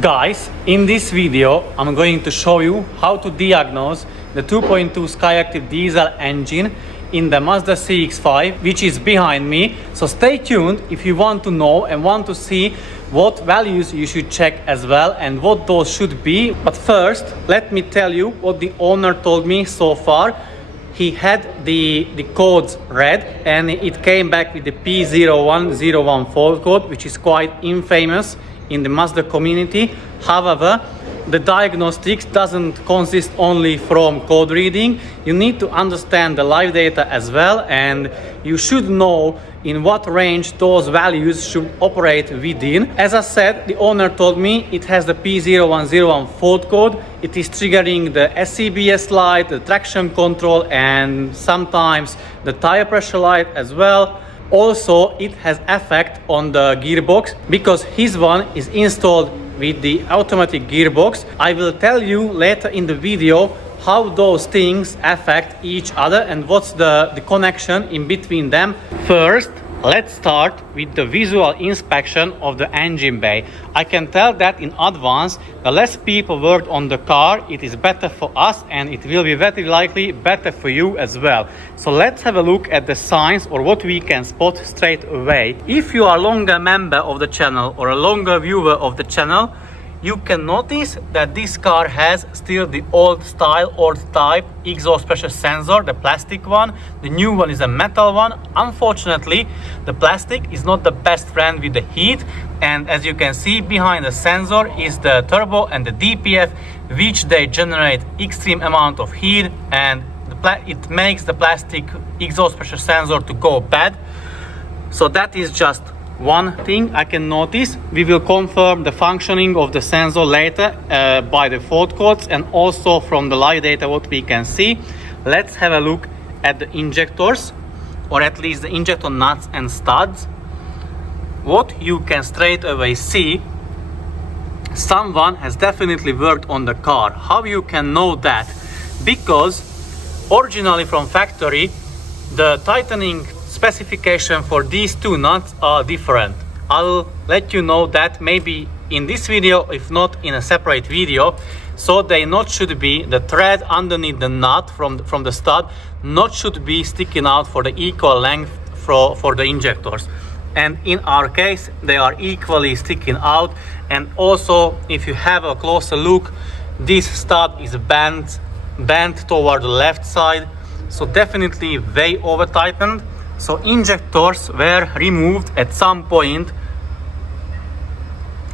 Guys, in this video I'm going to show you how to diagnose the 2.2 Skyactiv diesel engine in the Mazda CX-5, which is behind me. So stay tuned if you want to know and want to see what values you should check as well and what those should be. But first, let me tell you what the owner told me so far. He had the codes read and it came back with the P0101 fault code, which is quite infamous in the Mazda community. However, the diagnostics doesn't consist only from code reading. You need to understand the live data as well, and you should know in what range those values should operate within. As I said, the owner told me it has the P0101 fault code. It is triggering the SCBS light, the traction control, and sometimes the tire pressure light as well. Also, it has effect on the gearbox because his one is installed with the automatic gearbox. I will tell you later in the video how those things affect each other and what's the connection in between them. First, let's start with the visual inspection of the engine bay. I can tell that in advance, the less people worked on the car, it is better for us and it will be very likely better for you as well. So let's have a look at the signs or what we can spot straight away. If you are a longer member of the channel or a longer viewer of the channel, you can notice that this car has still the old style, old type exhaust pressure sensor, the plastic one. The new one is a metal one. Unfortunately, the plastic is not the best friend with the heat, and as you can see behind the sensor is the turbo and the DPF, which they generate extreme amount of heat, and it makes the plastic exhaust pressure sensor to go bad. So that is just one thing I can notice. We will confirm the functioning of the sensor later by the fault codes and also from the live data what we can see. Let's have a look at the injectors, or at least the injector nuts and studs. What you can straight away see, someone has definitely worked on the car. How you can know that? Because originally from factory the tightening specification for these two nuts are different. I'll let you know that maybe in this video, if not in a separate video. So the knot should be, the thread underneath the nut from the stud, not should be sticking out for the equal length for the injectors. And in our case, they are equally sticking out. And also, if you have a closer look, this stud is bent toward the left side. So definitely way over tightened. So injectors were removed at some point.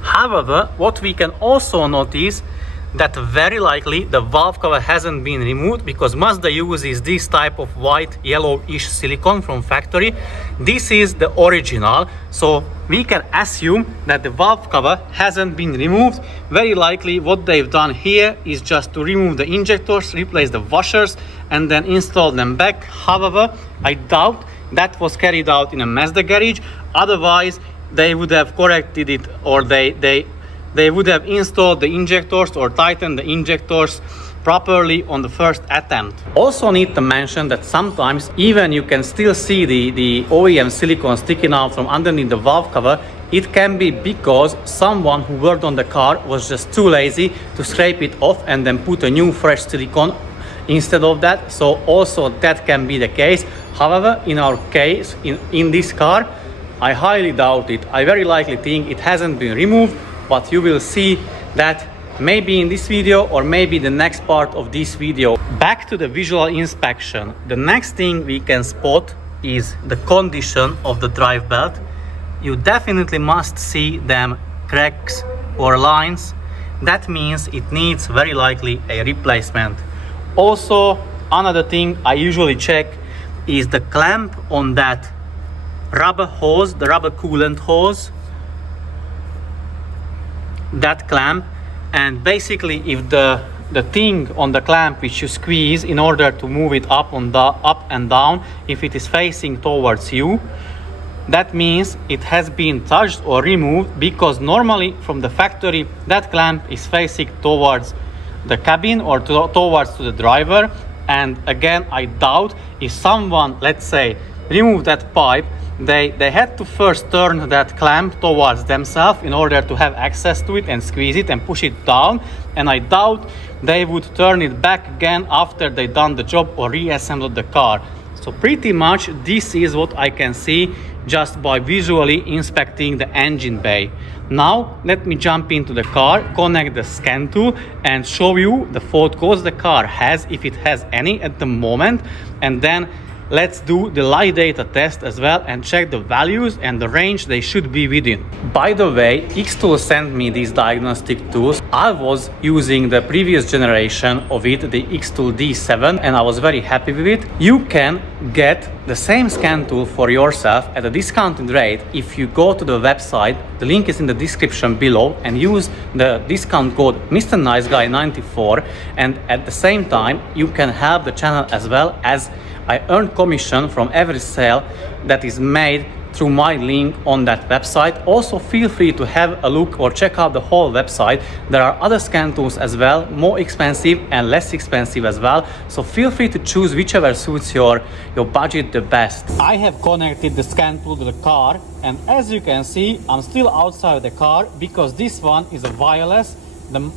However, what we can also notice that very likely the valve cover hasn't been removed because Mazda uses this type of white yellowish silicone from factory. This is the original, so we can assume that the valve cover hasn't been removed. Very likely what they've done here is just to remove the injectors, replace the washers, and then install them back. However, I doubt that was carried out in a Mazda garage. Otherwise, they would have corrected it, or they would have installed the injectors or tightened the injectors properly on the first attempt. Also need to mention that sometimes even you can still see the OEM silicone sticking out from underneath the valve cover. It can be because someone who worked on the car was just too lazy to scrape it off and then put a new fresh silicone instead of that. So also that can be the case. However, in our case, in this car, I highly doubt it. I very likely think it hasn't been removed, but you will see that maybe in this video or maybe the next part of this video. Back to the visual inspection. The next thing we can spot is the condition of the drive belt. You definitely must see them cracks or lines. That means it needs very likely a replacement. Also, another thing I usually check is the clamp on that rubber hose, the rubber coolant hose, that clamp. And basically if the thing on the clamp which you squeeze in order to move it up and down, if it is facing towards you, that means it has been touched or removed, because normally from the factory that clamp is facing towards the cabin or towards the driver. And again, I doubt if someone, let's say, removed that pipe they had to first turn that clamp towards themselves in order to have access to it and squeeze it and push it down, and I doubt they would turn it back again after they done the job or reassembled the car. So pretty much this is what I can see just by visually inspecting the engine bay. Now let me jump into the car, connect the scan tool and show you the fault codes the car has, if it has any at the moment, and then let's do the live data test as well and check the values and the range they should be within. By the way, xTool sent me these diagnostic tools. I was using the previous generation of it, the xTool D7, and I was very happy with it. You can get the same scan tool for yourself at a discounted rate if you go to the website. The link is in the description below, and use the discount code Mr. Nice Guy 94, and at the same time you can help the channel as well, as I earn commission from every sale that is made through my link on that website. Also feel free to have a look or check out the whole website. There are other scan tools as well, more expensive and less expensive as well, so feel free to choose whichever suits your budget the best. I have connected the scan tool to the car, and as you can see I'm still outside the car because this one is a wireless.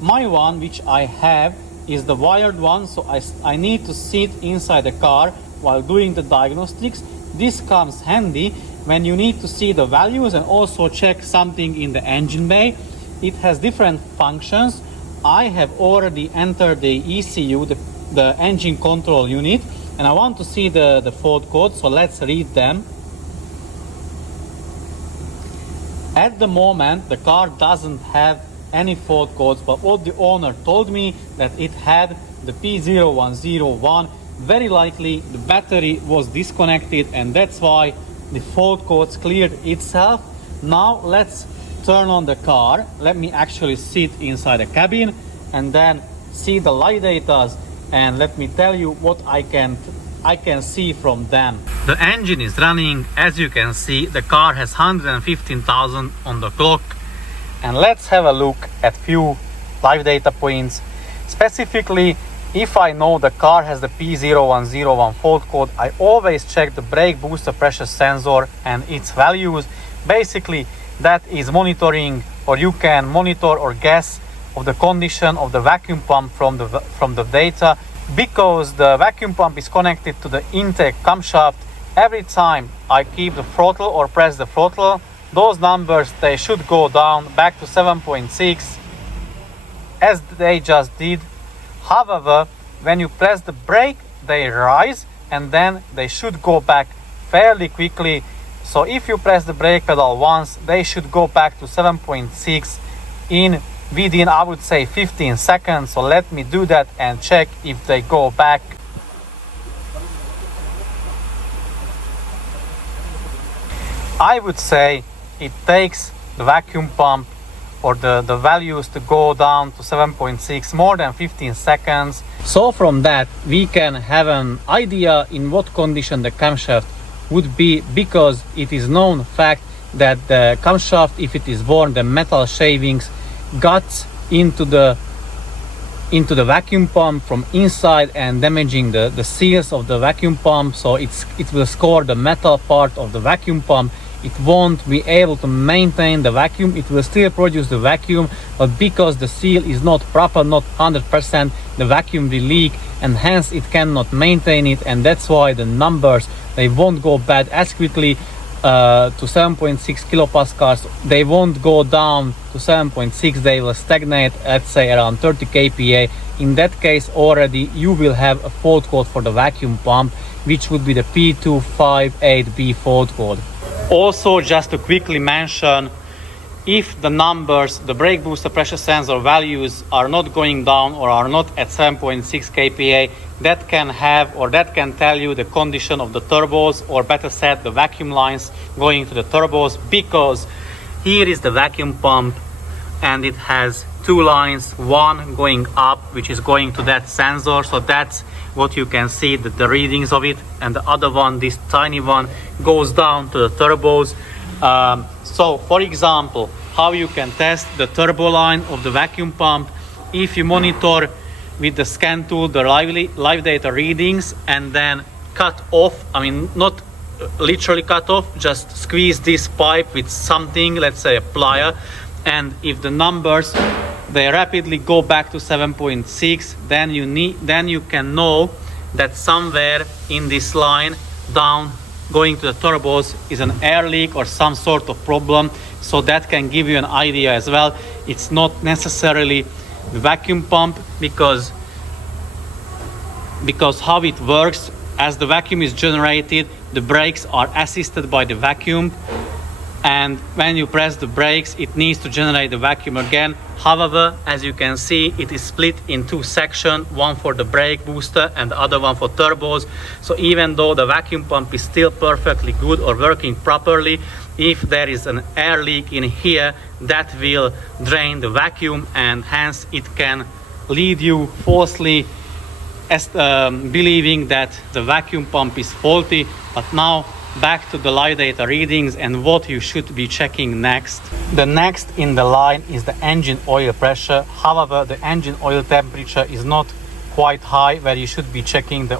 My one which I have is the wired one, so I need to sit inside the car while doing the diagnostics. This comes handy when you need to see the values and also check something in the engine bay. It has different functions. I have already entered the ECU, the engine control unit, and I want to see the fault code, so let's read them. At the moment the car doesn't have any fault codes, but what the owner told me that it had the P0101. Very likely the battery was disconnected and that's why the fault codes cleared itself. Now let's turn on the car. Let me actually sit inside the cabin and then see the live data, and let me tell you what I can see from them. The engine is running. As you can see, the car has 115,000 on the clock. And let's have a look at few live data points. Specifically, if I know the car has the P0101 fault code, I always check the brake booster pressure sensor and its values. Basically, that is monitoring, or you can monitor or guess of the condition of the vacuum pump from the data. Because the vacuum pump is connected to the intake camshaft, every time I keep the throttle or press the throttle, those numbers, they should go down back to 7.6 as they just did. However, when you press the brake, they rise and then they should go back fairly quickly. So if you press the brake pedal once, they should go back to 7.6 within, I would say, 15 seconds. So let me do that and check if they go back. I would say it takes the vacuum pump or the values to go down to 7.6 more than 15 seconds. So from that we can have an idea in what condition the camshaft would be, because it is known fact that the camshaft, if it is worn, the metal shavings got into the vacuum pump from inside and damaging the seals of the vacuum pump. So it will score the metal part of the vacuum pump. It won't be able to maintain the vacuum. It will still produce the vacuum, but because the seal is not proper, not 100%, the vacuum will leak and hence it cannot maintain it, and that's why the numbers, they won't go bad as quickly to 7.6 kilopascals. They won't go down to 7.6, they will stagnate, let's say around 30 kPa. In that case already you will have a fault code for the vacuum pump, which would be the P258B fault code. Also, just to quickly mention, if the numbers, the brake booster pressure sensor values are not going down or are not at 7.6 kPa, that can have, or that can tell you the condition of the turbos, or better said, the vacuum lines going to the turbos, because here is the vacuum pump and it has two lines, one going up which is going to that sensor, so that's what you can see, the readings of it, and the other one, this tiny one, goes down to the turbos. So for example, how you can test the turbo line of the vacuum pump: if you monitor with the scan tool the live data readings and then cut off, I mean not literally cut off, just squeeze this pipe with something, let's say a plier, and if the numbers they rapidly go back to 7.6, then you can know that somewhere in this line down going to the turbos is an air leak or some sort of problem. So that can give you an idea as well. It's not necessarily the vacuum pump, because how it works, as the vacuum is generated, the brakes are assisted by the vacuum, and when you press the brakes it needs to generate the vacuum again. However, as you can see, it is split in two sections, one for the brake booster and the other one for turbos. So even though the vacuum pump is still perfectly good or working properly, if there is an air leak in here, that will drain the vacuum, and hence it can lead you falsely believing that the vacuum pump is faulty. But now back to the live data readings and what you should be checking next. The next in the line is the engine oil pressure. However, the engine oil temperature is not quite high where you should be checking the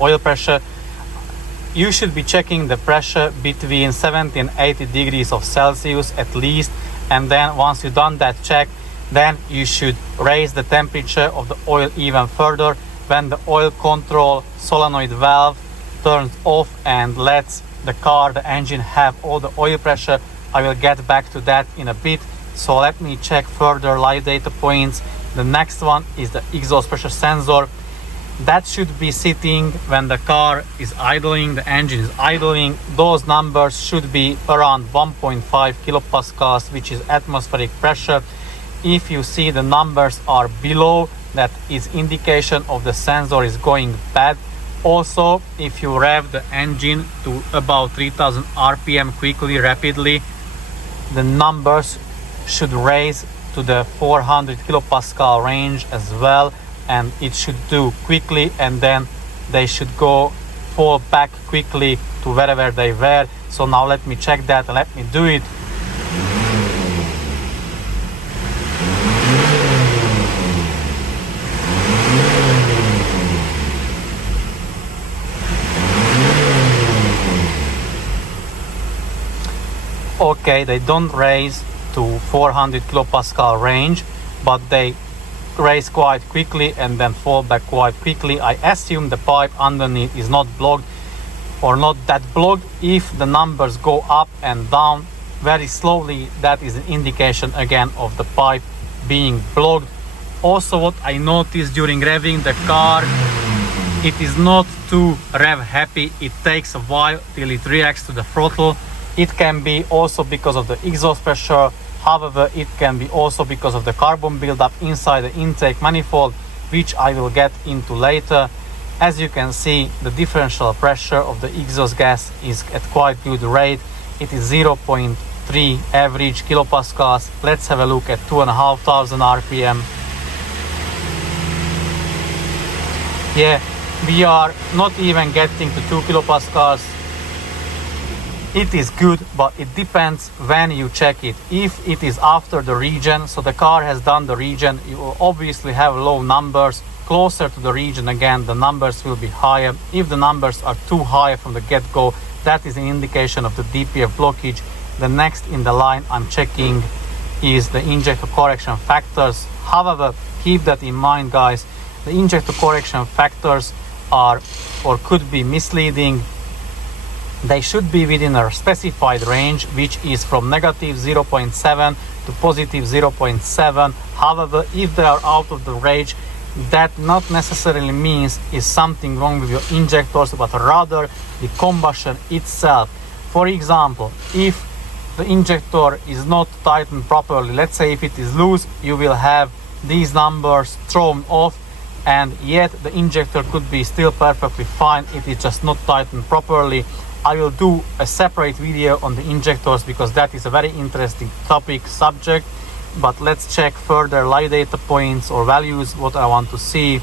oil pressure. You should be checking the pressure between 70 and 80 degrees of Celsius at least, and then once you've done that check, then you should raise the temperature of the oil even further when the oil control solenoid valve turns off and lets the engine have all the oil pressure. I will get back to that in a bit, so let me check further live data points. The next one is the exhaust pressure sensor. That should be sitting when the car is idling, the engine is idling. Those numbers should be around 1.5 kilopascals, which is atmospheric pressure. If you see the numbers are below, that is indication of the sensor is going bad. Also, if you rev the engine to about 3000 RPM quickly, rapidly, the numbers should raise to the 400 kilopascal range as well, and it should do quickly, and then they should fall back quickly to wherever they were. So now let me check that and let me do it. Okay, they don't raise to 400 kilopascal range, but they raise quite quickly and then fall back quite quickly. I assume the pipe underneath is not blocked or not that blocked. If the numbers go up and down very slowly, that is an indication again of the pipe being blocked. Also, what I noticed during revving the car, it is not too rev happy. It takes a while till it reacts to the throttle. It can be also because of the exhaust pressure. However, it can be also because of the carbon buildup inside the intake manifold, which I will get into later. As you can see, the differential pressure of the exhaust gas is at quite good rate. It is 0.3 average kilopascals. Let's have a look at 2500 RPM. Yeah, we are not even getting to 2 kilopascals. It is good, but it depends when you check it. If it is after the region, so the car has done the region, you will obviously have low numbers. Closer to the region again, the numbers will be higher. If the numbers are too high from the get-go, that is an indication of the DPF blockage. The next in the line I'm checking is the injector correction factors. However, keep that in mind, guys. The injector correction factors are or could be misleading. They should be within a specified range, which is from negative 0.7 to positive 0.7. However, if they are out of the range, that not necessarily means is something wrong with your injectors, but rather the combustion itself. For example, if the injector is not tightened properly, let's say if it is loose, you will have these numbers thrown off, and yet the injector could be still perfectly fine. It is just not tightened properly. I will do a separate video on the injectors because that is a very interesting subject. But let's check further live data points or values, what I want to see.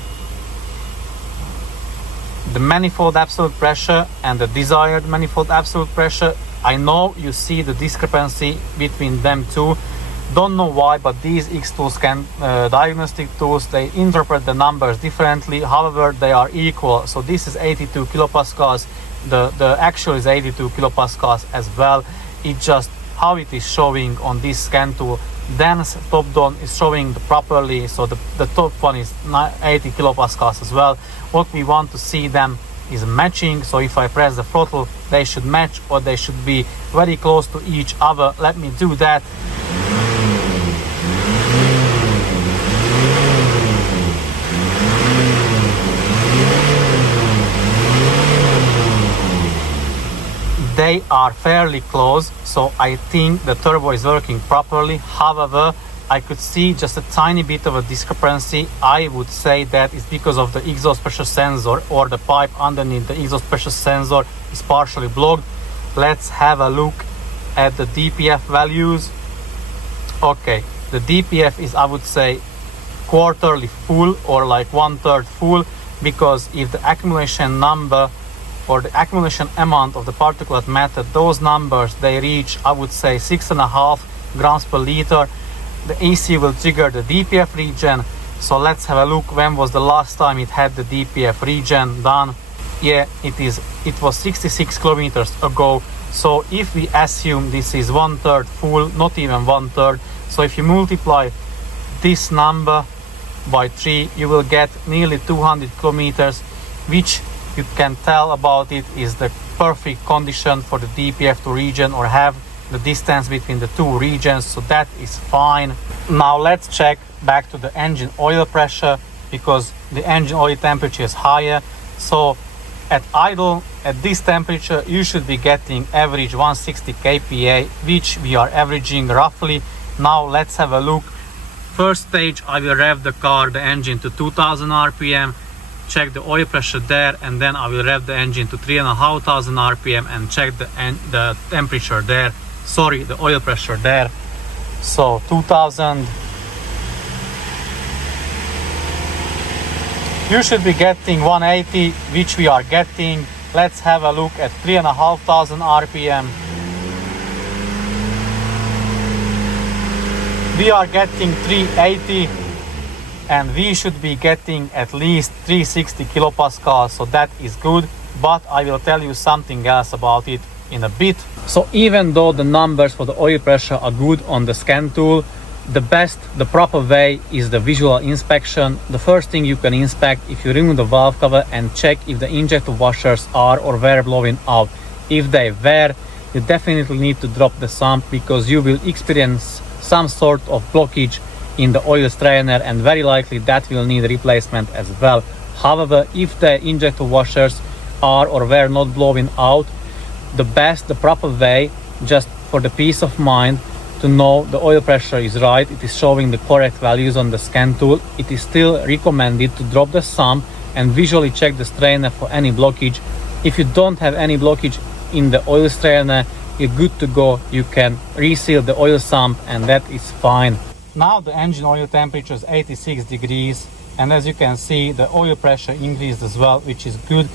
The manifold absolute pressure and the desired manifold absolute pressure. I know you see the discrepancy between them two. Don't know why, but these xTool diagnostic tools, they interpret the numbers differently. However, they are equal. So this is 82 kilopascals, the actual is 82 kilopascals as well. It's just how it is showing on this scan tool. Then top down is showing properly, so the top one is 80 kilopascals as well. What we want to see them is matching, so if I press the throttle, they should match, or they should be very close to each other. Let me do that. They are fairly close, so I think the turbo is working properly. However, I could see just a tiny bit of a discrepancy. I would say that is because of the exhaust pressure sensor, or the pipe underneath the exhaust pressure sensor is partially blocked. Let's have a look at the DPF values. Okay, the DPF is, I would say, quarterly full, or like 1/3 full, because if the accumulation number or the accumulation amount of the particulate matter, those numbers, they reach, I would say, 6.5 grams per liter, the ECU will trigger the DPF regen. So let's have a look, when was the last time it had the DPF regen done. Yeah, it was 66 kilometers ago. So if we assume this is 1/3 full, not even 1/3, so if you multiply this number by 3, you will get nearly 200 kilometers, which you can tell about it is the perfect condition for the DPF to regen, or have the distance between the two regions, so that is fine. Now let's check back to the engine oil pressure, because the engine oil temperature is higher. So at idle, at this temperature, you should be getting average 160 kPa, which we are averaging roughly. Now let's have a look. First stage, I will rev the car, the engine, to 2000 RPM, check the oil pressure there, and then I will rev the engine to 3500 RPM and check the temperature there. Sorry, the oil pressure there. So 2000. You should be getting 180, which we are getting. Let's have a look at 3500 RPM. We are getting 380, and we should be getting at least 360 kilopascals, so that is good. But I will tell you something else about it in a bit. So even though the numbers for the oil pressure are good on the scan tool, the proper way is the visual inspection. The first thing you can inspect, if you remove the valve cover and check if the injector washers are or were blowing out. If they were, you definitely need to drop the sump, because you will experience some sort of blockage in the oil strainer, and very likely that will need replacement as well. However, if the injector washers are or were not blowing out, the proper way, just for the peace of mind, to know the oil pressure is right, it is showing the correct values on the scan tool, it is still recommended to drop the sump and visually check the strainer for any blockage. If you don't have any blockage in the oil strainer, you're good to go. You can reseal the oil sump, and that is fine. Now the engine oil temperature is 86 degrees, and as you can see, the oil pressure increased as well, which is good,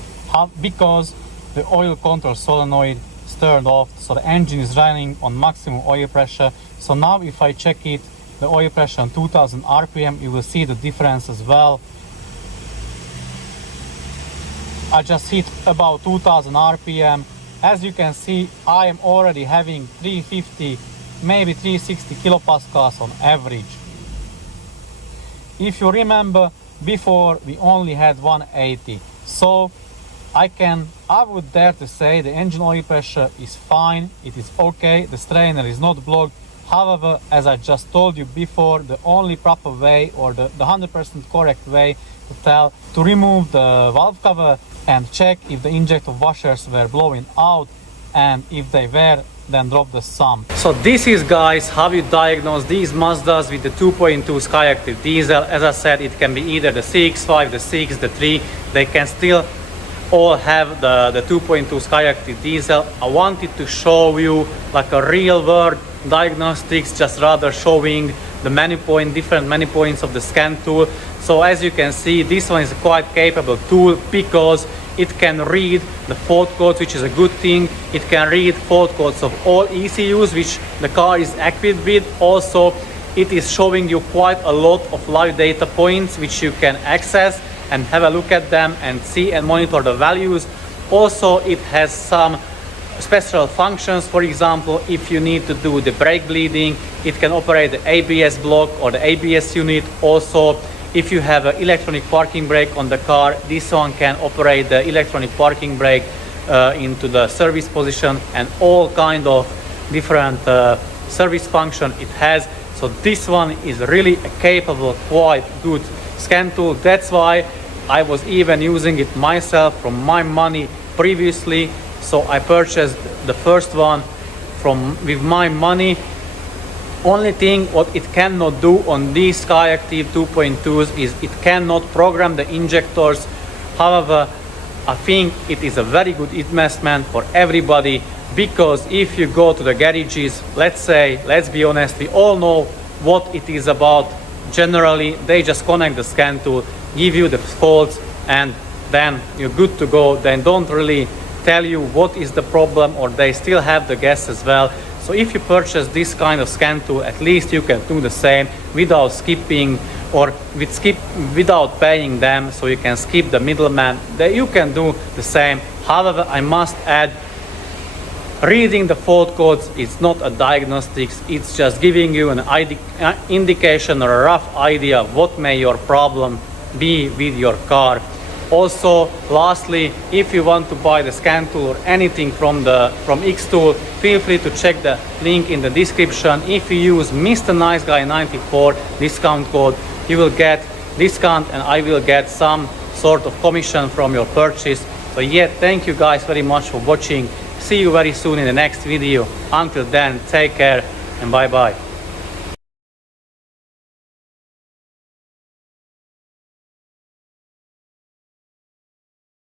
because the oil control solenoid is turned off, so the engine is running on maximum oil pressure. So now if I check it, the oil pressure on 2000 RPM, you will see the difference as well. I just hit about 2000 RPM. As you can see, I am already having 350, maybe 360 kilopascals on average. If you remember, before we only had 180, so I would dare to say the engine oil pressure is fine, it is okay, the strainer is not blocked. However, as I just told you before, the only proper way, or the 100% correct way to remove the valve cover and check if the injector washers were blowing out, and if they were, then drop the sump. So this is, guys, how you diagnose these Mazdas with the 2.2 Skyactiv diesel. As I said, it can be either the CX-5, the 6, the 3. They can still all have the 2.2 Skyactiv diesel. I wanted to show you like a real world diagnostics, just rather showing the different menu points of the scan tool. So as you can see, this one is a quite capable tool, because it can read the fault codes, which is a good thing. It can read fault codes of all ECUs which the car is equipped with. Also, it is showing you quite a lot of live data points which you can access and have a look at them and see and monitor the values. Also, it has some special functions. For example, if you need to do the brake bleeding, it can operate the ABS block or the ABS unit. Also, if you have an electronic parking brake on the car, this one can operate the electronic parking brake into the service position, and all kind of different service function it has. So this one is really a capable, quite good scan tool. That's why I was even using it myself from my money previously. So I purchased the first one with my money. Only thing what it cannot do on these SkyActiv 2.2s is it cannot program the injectors. However, I think it is a very good investment for everybody, because if you go to the garages, let's be honest, we all know what it is about. Generally, they just connect the scan tool, give you the faults, and then you're good to go. They don't really tell you what is the problem, or they still have the guess as well. So if you purchase this kind of scan tool, at least you can do the same without skipping or without paying them, so you can skip the middleman. You can do the same. However, I must add, reading the fault codes is not a diagnostics. It's just giving you an indication or a rough idea of what may your problem be with your car. Also, lastly, if you want to buy the scan tool or anything from xTool, feel free to check the link in the description. If you use Mr. Nice Guy 94 discount code, you will get discount, and I will get some sort of commission from your purchase. So yeah, thank you guys very much for watching. See you very soon in the next video. Until then, take care and bye bye.